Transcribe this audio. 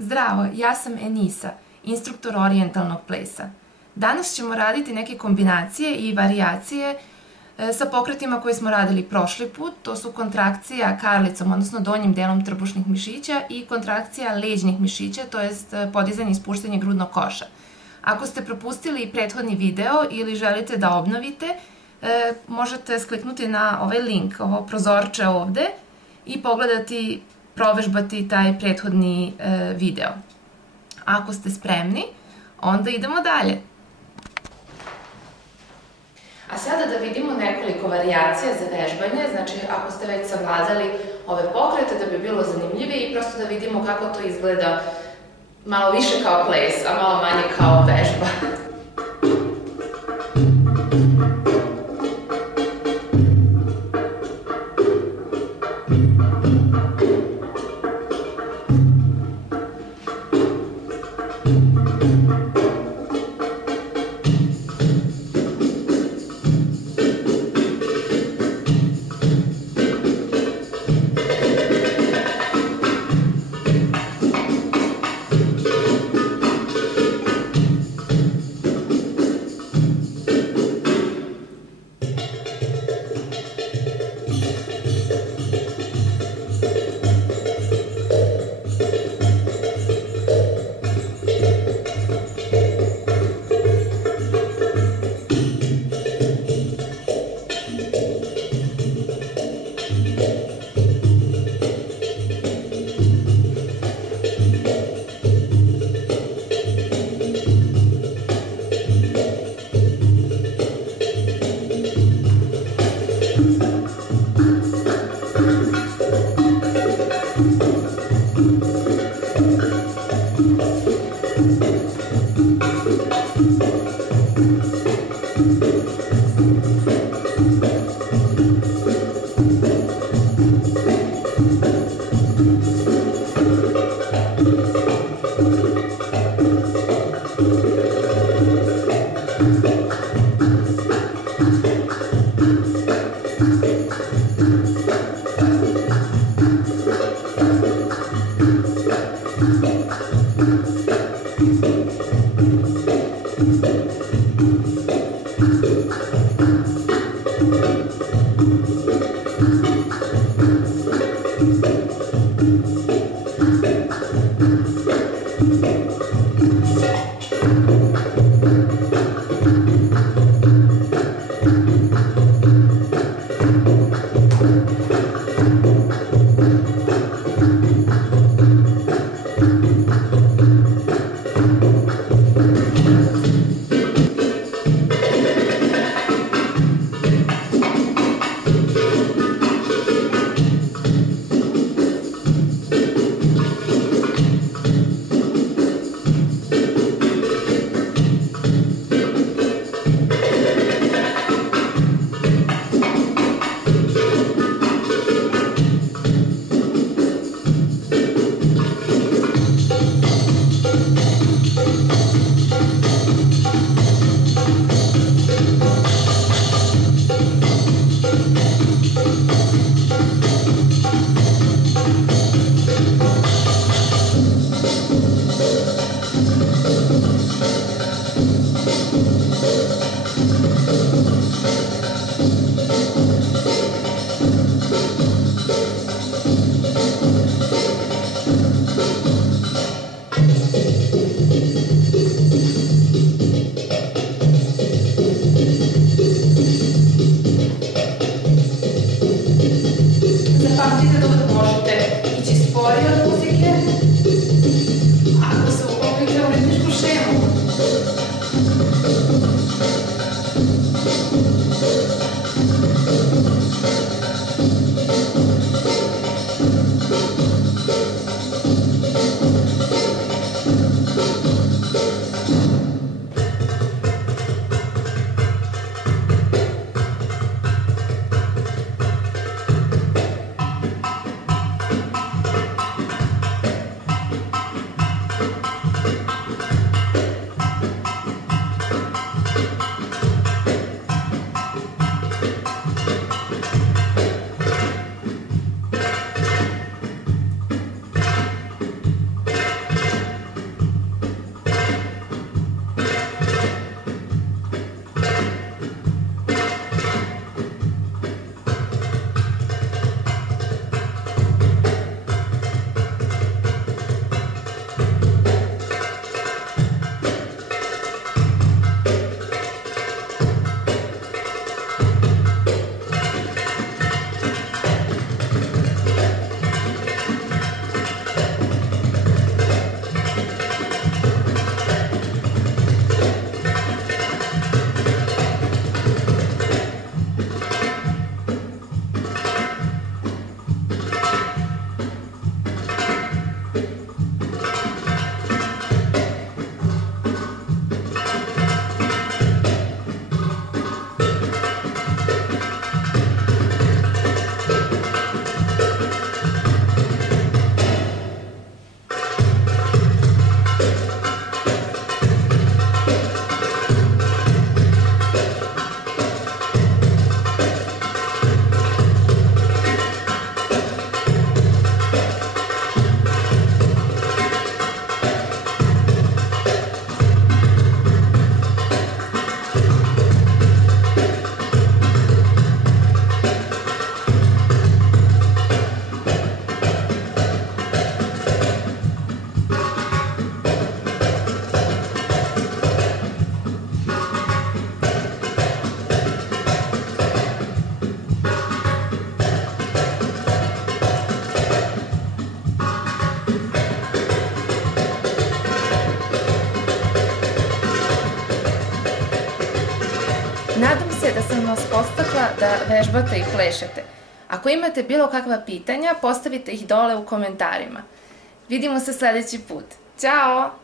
Zdravo, ja sam Enisa, instruktor orijentalnog plesa. Danas ćemo raditi neke kombinacije i varijacije sa pokretima koje smo radili prošli put. To su kontrakcija karlicom, odnosno donjim delom trbušnih mišića i kontrakcija leđnih mišića, to jest podizanje i spuštanje grudnog koša. Ako ste propustili prethodni video ili želite da obnovite, možete skliknuti na ovaj link, ovo prozorče ovde i pogledati, provežbati taj prethodni video. Ako ste spremni, onda idemo dalje. A sada da vidimo nekoliko varijacija za vežbanje, znači ako ste već savladali ove pokrete da bi bilo zanimljivije i prosto da vidimo kako to izgleda malo više kao ples, a malo manje kao vežba. da sam vas podstakla da vežbate i plešete. Ako imate bilo kakva pitanja, postavite ih dole u komentarima. Vidimo se sledeći put. Ćao!